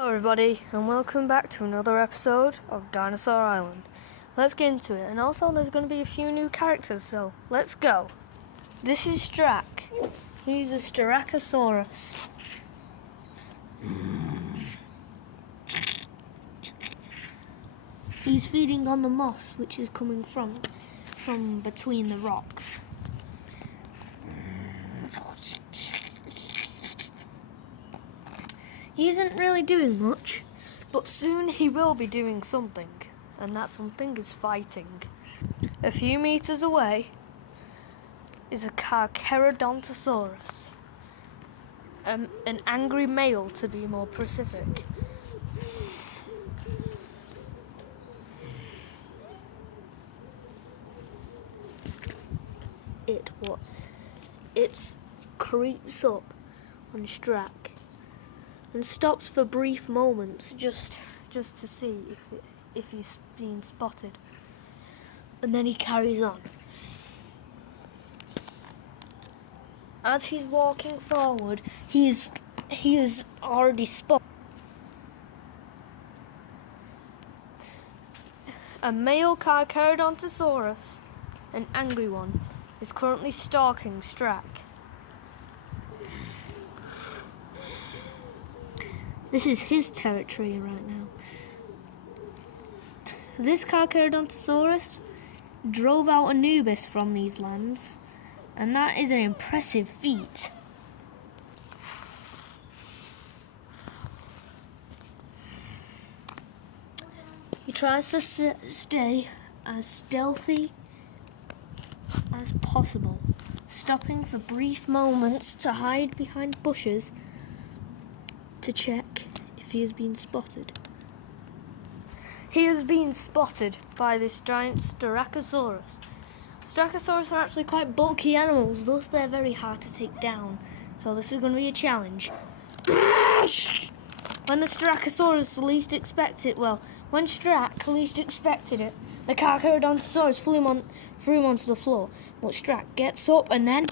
Hello everybody, and welcome back to another episode of Dinosaur Island. Let's get into it, and also there's going to be a few new characters, so let's go. This is Strack. He's a Styracosaurus. He's feeding on the moss, which is coming from between the rocks. He isn't really doing much, but soon he will be doing something, and that something is fighting. A few meters away is a Carcharodontosaurus, an angry male to be more specific. It creeps up on Strack and stops for brief moments just to see if he's being spotted, and then he carries on. As he's walking forward, he is already spotted. A male Carcharodontosaurus, an angry one, is currently stalking Strack. This is his territory right now. This Carcharodontosaurus drove out anubis from these lands, and that is an impressive feat. He tries to stay as stealthy as possible, stopping for brief moments to hide behind bushes to check if he has been spotted. He has been spotted by this giant Styracosaurus. Styracosaurus are actually quite bulky animals, thus they're very hard to take down. So this is going to be a challenge. When the Styracosaurus least expected, when Strack least expected it, the Carcharodontosaurus threw him onto the floor. But Strack gets up and then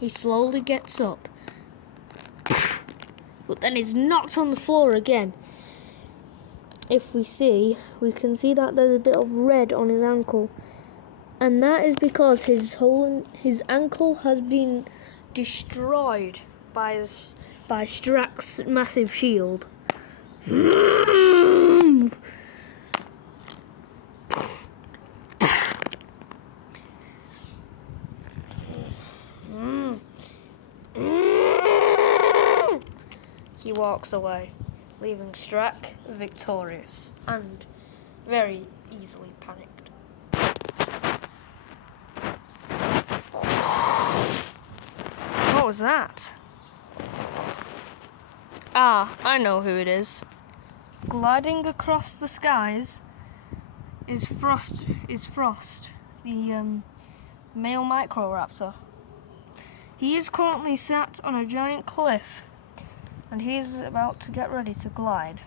he slowly gets up, but then he's knocked on the floor again. If we can see that there's a bit of red on his ankle, and that is because his ankle has been destroyed by Strack's massive shield. He walks away, leaving Strack victorious and very easily panicked. What was that? Ah, I know who it is. Gliding across the skies is Frost, the male Microraptor. He is currently sat on a giant cliff, and he is about to get ready to glide.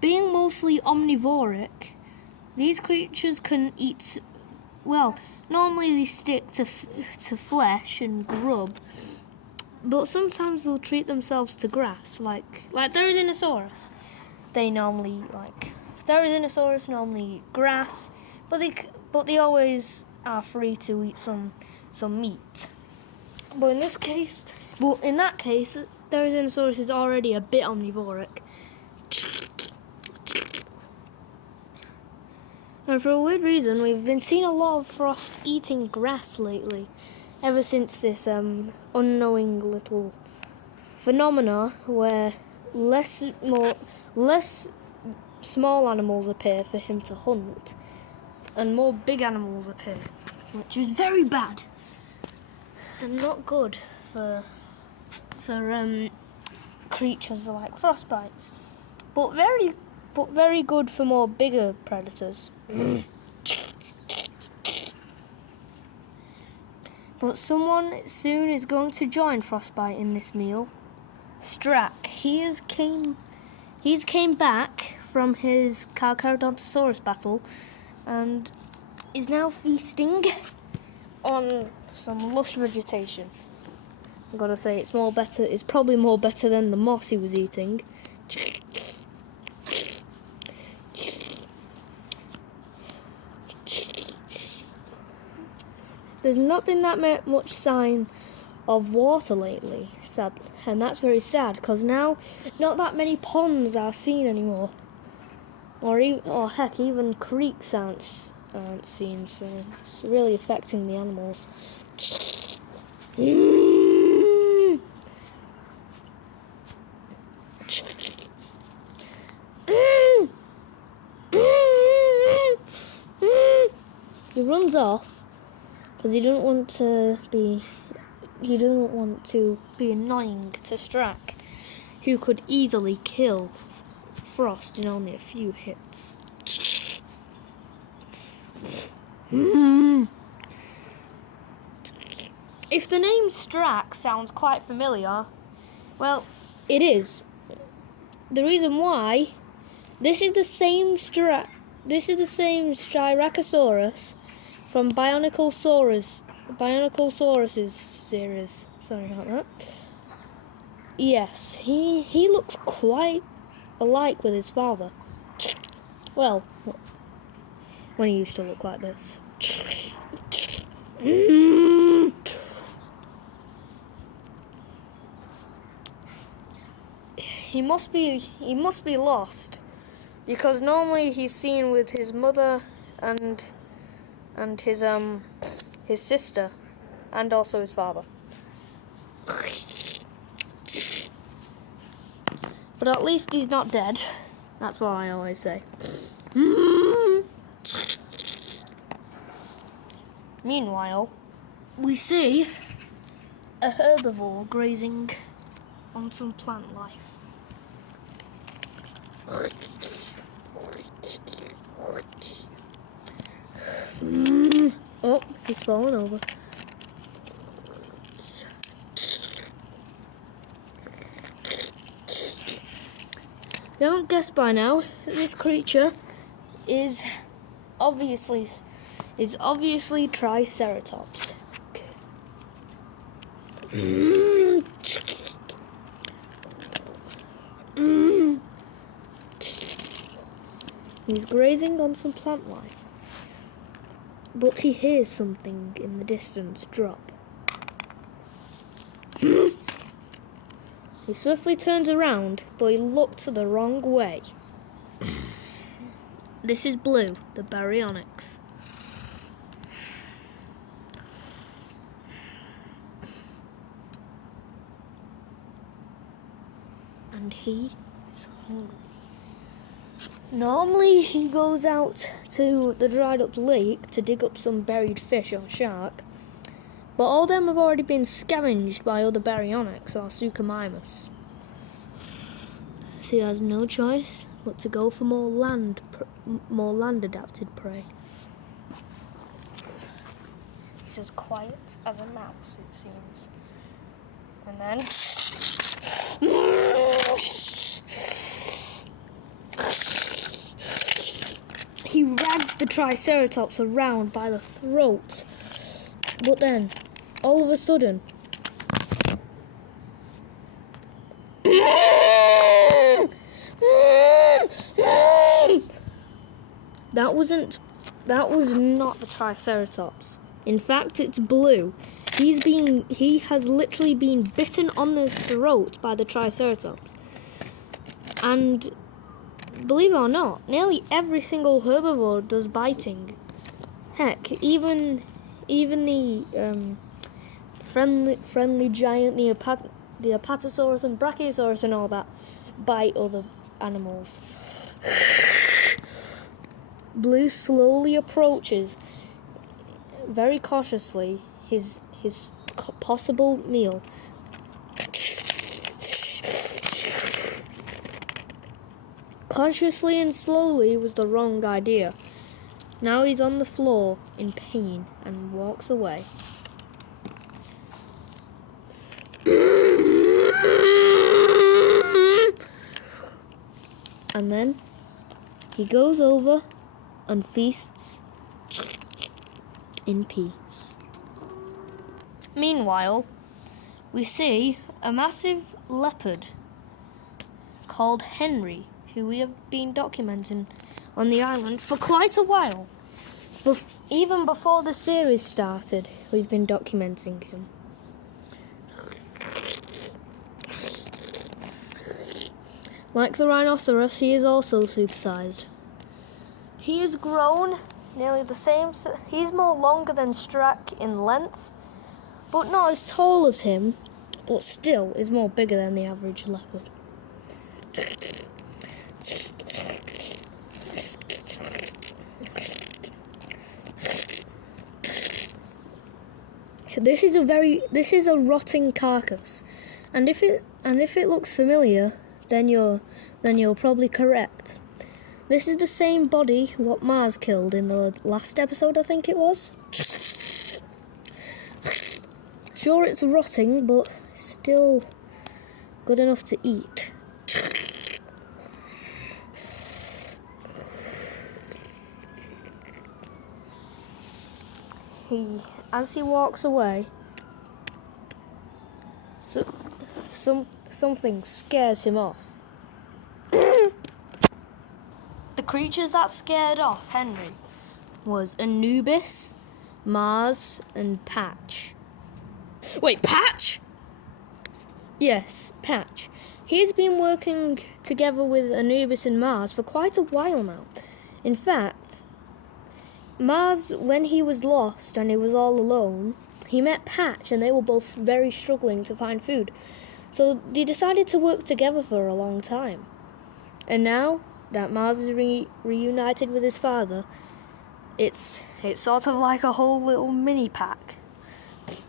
Being mostly omnivoric, these creatures can eat, normally they stick to flesh and grub, but sometimes they'll treat themselves to grass, like Therizinosaurus. Therizinosaurus normally eat grass, but they always are free to eat some meat. But in that case, Therizinosaurus is already a bit omnivoric. And for a weird reason, we've been seeing a lot of Frost eating grass lately. ever since this unknowing little phenomena where less small animals appear for him to hunt and more big animals appear, which is very bad and not good for creatures like frostbites, but very good for more bigger predators. But someone soon is going to join Frostbite in this meal. Strack. He's came back from his Carcharodontosaurus battle and is now feasting on some lush vegetation. I've got to say, it's probably more better than the moss he was eating. There's not been that much sign of water lately, sadly, and that's very sad because now not that many ponds are seen anymore, or heck, even creeks aren't seen. So it's really affecting the animals. He runs off because he doesn't want to be annoying to Strack, who could easily kill Frost in only a few hits. If the name Strack sounds quite familiar, well, it is. The reason why, this is the same Styracosaurus from Bioniclesaurus's series. Sorry about that. Yes, he looks quite alike with his father. Well, when he used to look like this. He must be lost, because normally he's seen with his mother and his sister, and also his father. But at least he's not dead. That's what I always say. Meanwhile, we see a herbivore grazing on some plant life. Oh, he's fallen over. You haven't guessed by now that this creature is obviously Triceratops. He's grazing on some plant life, but he hears something in the distance drop. He swiftly turns around, but he looked the wrong way. This is Blue, the baryonyx. And he is hungry. Normally he goes out to the dried up lake to dig up some buried fish or shark, but all them have already been scavenged by other baryonyx or suchomimus. So he has no choice but to go for more land adapted prey. He's as quiet as a mouse, it seems. And then he rags the Triceratops around by the throat. But then, all of a sudden, that was not the Triceratops. In fact, it's Blue. He has literally been bitten on the throat by the Triceratops. And believe it or not, nearly every single herbivore does biting. Heck, even the friendly giant the Apatosaurus and Brachiosaurus and all that bite other animals. Blue slowly approaches, very cautiously, his possible meal. Cautiously and slowly was the wrong idea. Now he's on the floor in pain and walks away. And then he goes over and feasts in peace. Meanwhile, we see a massive leopard called Henry, who we have been documenting on the island for quite a while. Even before the series started, we've been documenting him. Like the rhinoceros, he is also supersized. He has grown nearly the same. He's more longer than Strack in length, but not as tall as him, but still is more bigger than the average leopard. This is a rotting carcass, and if it looks familiar, then you're probably correct. This is the same body what Mars killed in the last episode, I think it was. Sure, it's rotting, but still good enough to eat. As he walks away, something scares him off. The creatures that scared off Henry was Anubis, Mars, and Patch. Wait, Patch? Yes, Patch. He's been working together with Anubis and Mars for quite a while now. In fact, Mars, when he was lost and he was all alone, he met Patch and they were both very struggling to find food. So they decided to work together for a long time. And now that Mars is reunited with his father, it's sort of like a whole little mini pack.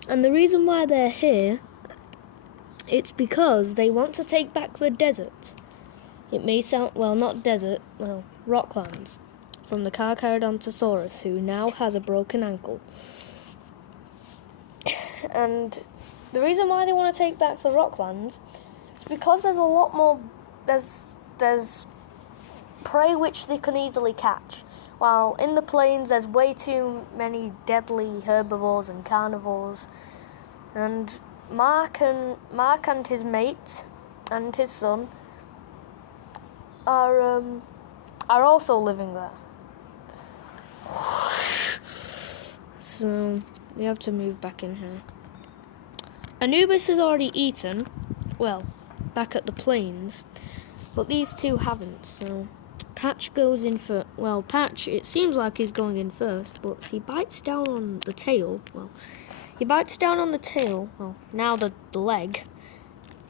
And the reason why they're here, it's because they want to take back the desert. It may sound, well, not desert, well, rocklands, from the Carcharodontosaurus, who now has a broken ankle. And the reason why they want to take back the rocklands is because there's a lot more, there's prey which they can easily catch. While in the plains there's way too many deadly herbivores and carnivores. And Mark and his mate and his son are also living there. So we have to move back in here. Anubis has already eaten, well, back at the plains, but these two haven't, so Patch goes in for, well, Patch, it seems like he's going in first, but he bites down on the tail, well, now the leg,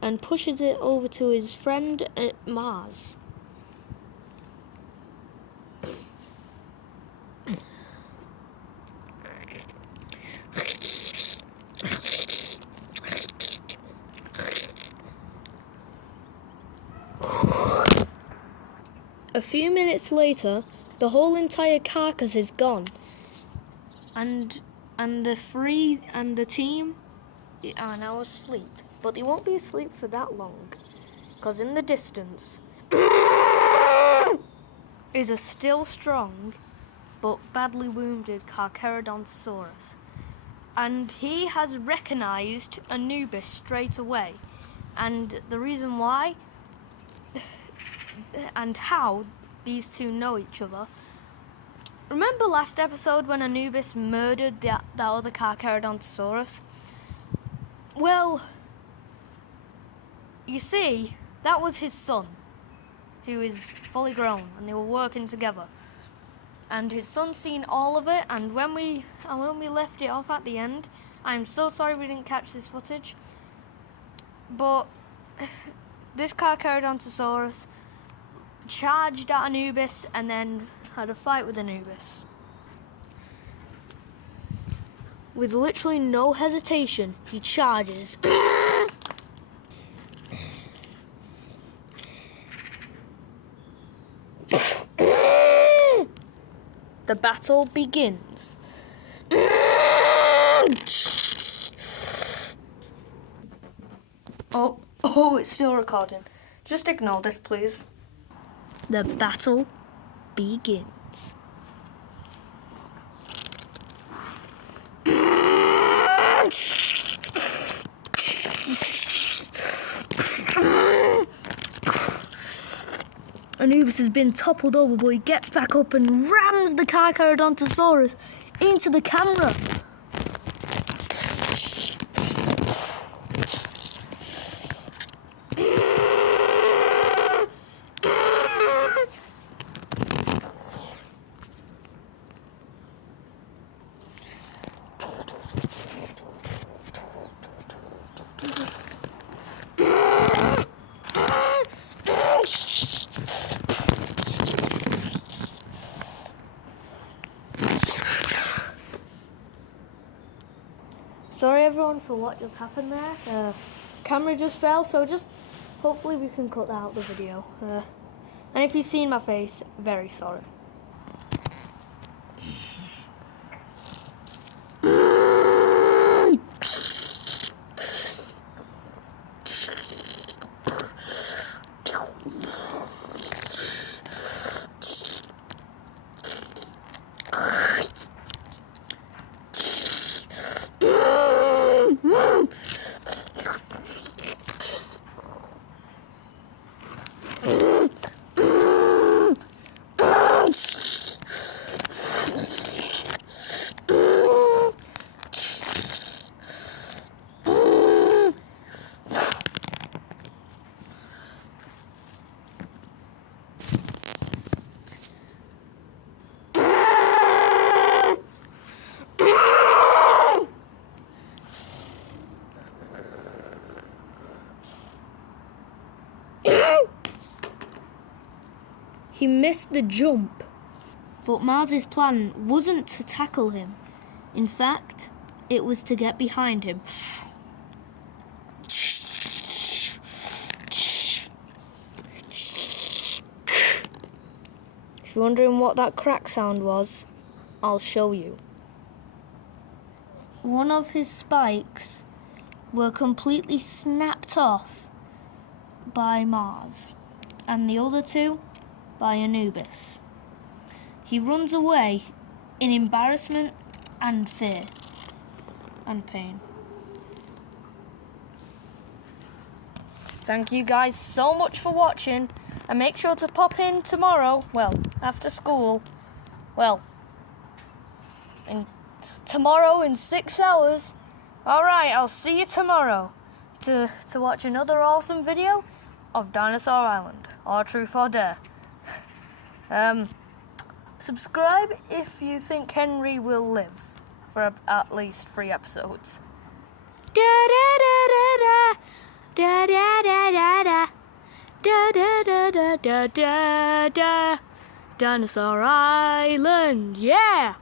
and pushes it over to his friend Mars. A few minutes later, the whole entire carcass is gone, and the team are now asleep. But they won't be asleep for that long, because in the distance is a still strong but badly wounded Carcharodontosaurus, and he has recognized Anubis straight away, and the reason why and how these two know each other. Remember last episode when Anubis murdered that other Carcharodontosaurus? Well, you see, that was his son, who is fully grown, and they were working together. And his son seen all of it, and when we left it off at the end, I'm so sorry we didn't catch this footage, but this Carcharodontosaurus charged at Anubis and then had a fight with Anubis. With literally no hesitation, he charges. The battle begins. Oh, it's still recording. Just ignore this, please. The battle begins. Anubis has been toppled over, but he gets back up and rams the Carcharodontosaurus into the camera. Sorry everyone for what just happened there. Camera just fell, so just hopefully we can cut that out of the video. And if you've seen my face, very sorry. He missed the jump, but Mars's plan wasn't to tackle him. In fact, it was to get behind him. If you're wondering what that crack sound was, I'll show you. One of his spikes were completely snapped off by Mars, and the other two by Anubis. He runs away in embarrassment and fear and pain. Thank you guys so much for watching, and make sure to pop in tomorrow, well, after school, tomorrow in 6 hours. Alright, I'll see you tomorrow to watch another awesome video of Dinosaur Island, or Truth or Dare. Subscribe if you think Henry will live for at least 3 episodes. Da da da da da da da da da da da da da da da Dinosaur Island, yeah!